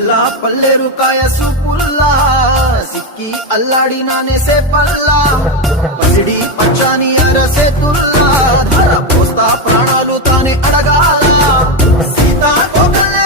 పిల్ల పల్లెరు కాయ సూపుల్లా సిక్కి అల్లాడినానే సేపల్లా పసిడి పచ్చాని అరసేతుల్లా ధర పోస్తా ప్రాణాలు తానే అడగాల సీతా కోకల్ల